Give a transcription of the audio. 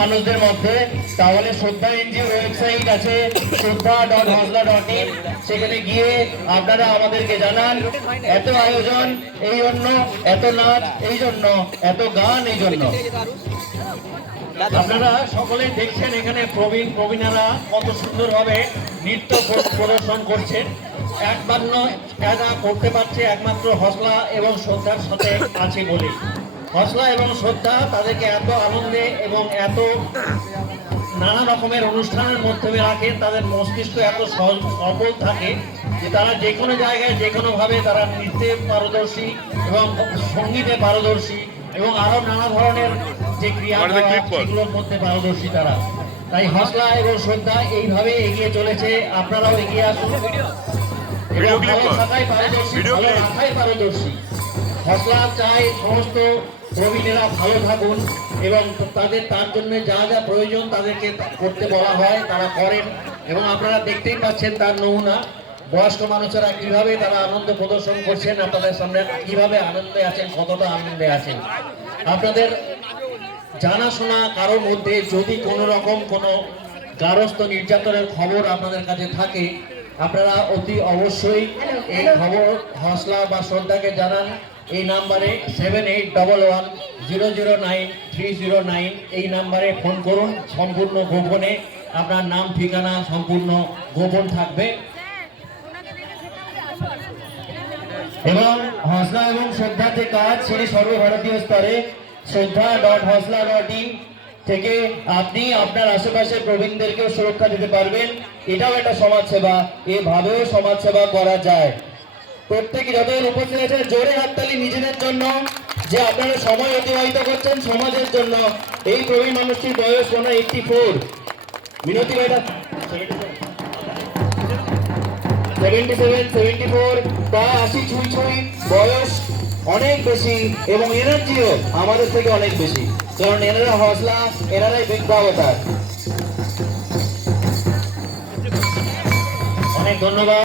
মানুষদের মধ্যে। তাহলে শ্রদ্ধা এনজিও ওয়েবসাইট আছে শ্রদ্ধা ডট হজলা ডট ইন সেখানে গিয়ে আপনারা আমাদেরকে জানান, এত আয়োজন, এই জন্য, এত নাচ, এই জন্য, এত গান, এই জন্য। আপনারা সকলে দেখছেন এখানে প্রবীণ প্রবীণারা কত সুন্দরভাবে নৃত্য প্রদর্শন করছেন। একমাত্র করতে পারছে একমাত্র হসলা এবং শ্রদ্ধার সাথে আছে বলে। হসলা এবং শ্রদ্ধা তাদেরকে এত আনন্দে এবং এত নানা রকমের অনুষ্ঠানের মাধ্যমে রাখে তাদের মস্তিষ্ক এত সফল থাকে যে তারা যে কোনো জায়গায় যে কোনোভাবে তারা নৃত্যে পারদর্শী এবং সঙ্গীতে পারদর্শী এবং আরও নানা ধরনের যে ক্রিয়া সেগুলোর মধ্যে পারদর্শী তারা। তাই হসলা এবং শ্রদ্ধা এইভাবে এগিয়ে চলেছে আপনারাও এগিয়ে আসুন। এবং ভালো পারদর্শী ভালো রাখাই পারদর্শী। হসলা চাই সমস্ত প্রবীণেরা ভালো থাকুন এবং তাদের তার জন্য যা যা প্রয়োজন তাদেরকে করতে বলা হয়, তারা করেন এবং আপনারা দেখতেই পাচ্ছেন তার নমুনা। বয়স্ক মানুষেরা কীভাবে তারা আনন্দ প্রদর্শন করছেন, আপনাদের সামনে কীভাবে আনন্দে আছেন, কতটা আনন্দে আছেন। আপনাদের জানাশোনা কারোর মধ্যে যদি কোনো রকম কোনো গারস্থ নির্যাতনের খবর আপনাদের কাছে থাকে, আপনারা অতি অবশ্যই এই খবর, হসলা বা শ্রদ্ধাকে জানান। এই নাম্বারে seven eight double one zero zero nine three zero nine এই নাম্বারে ফোন করুন। সম্পূর্ণ গোপনে আপনার নাম, ঠিকানা সম্পূর্ণ গোপন থাকবে। এবং হসলা এবং শ্রদ্ধা যে কাজ সেটি সর্বভারতীয় স্তরে শ্রদ্ধা ডট হসলা ডট ইন থেকে আপনি আপনার আশেপাশের প্রবীণদেরকেও সুরক্ষা দিতে পারবেন। এটাও একটা সমাজসেবা। এভাবেও সমাজসেবা করা যায়। প্রত্যেকে যতজন উপস্থিত আছে জোরে হাততালি নিজেদের জন্য, যে আপনারা সময় অতিবাহিত করছেন সমাজের জন্য। এই প্রবীণ মানুষটির বয়স কোনো এইটটি ফোর মিনতি ভাইটা সেভেন্টি সেভেন সেভেন্টি ফোর প্রায় আশি ছুঁই ছুঁই, বয়স অনেক বেশি এবং এনার্জিও আমাদের থেকে অনেক বেশি। কারণ এনারা হসলা, এনারাই পাওয়ার অনেক ধন্যবাদ।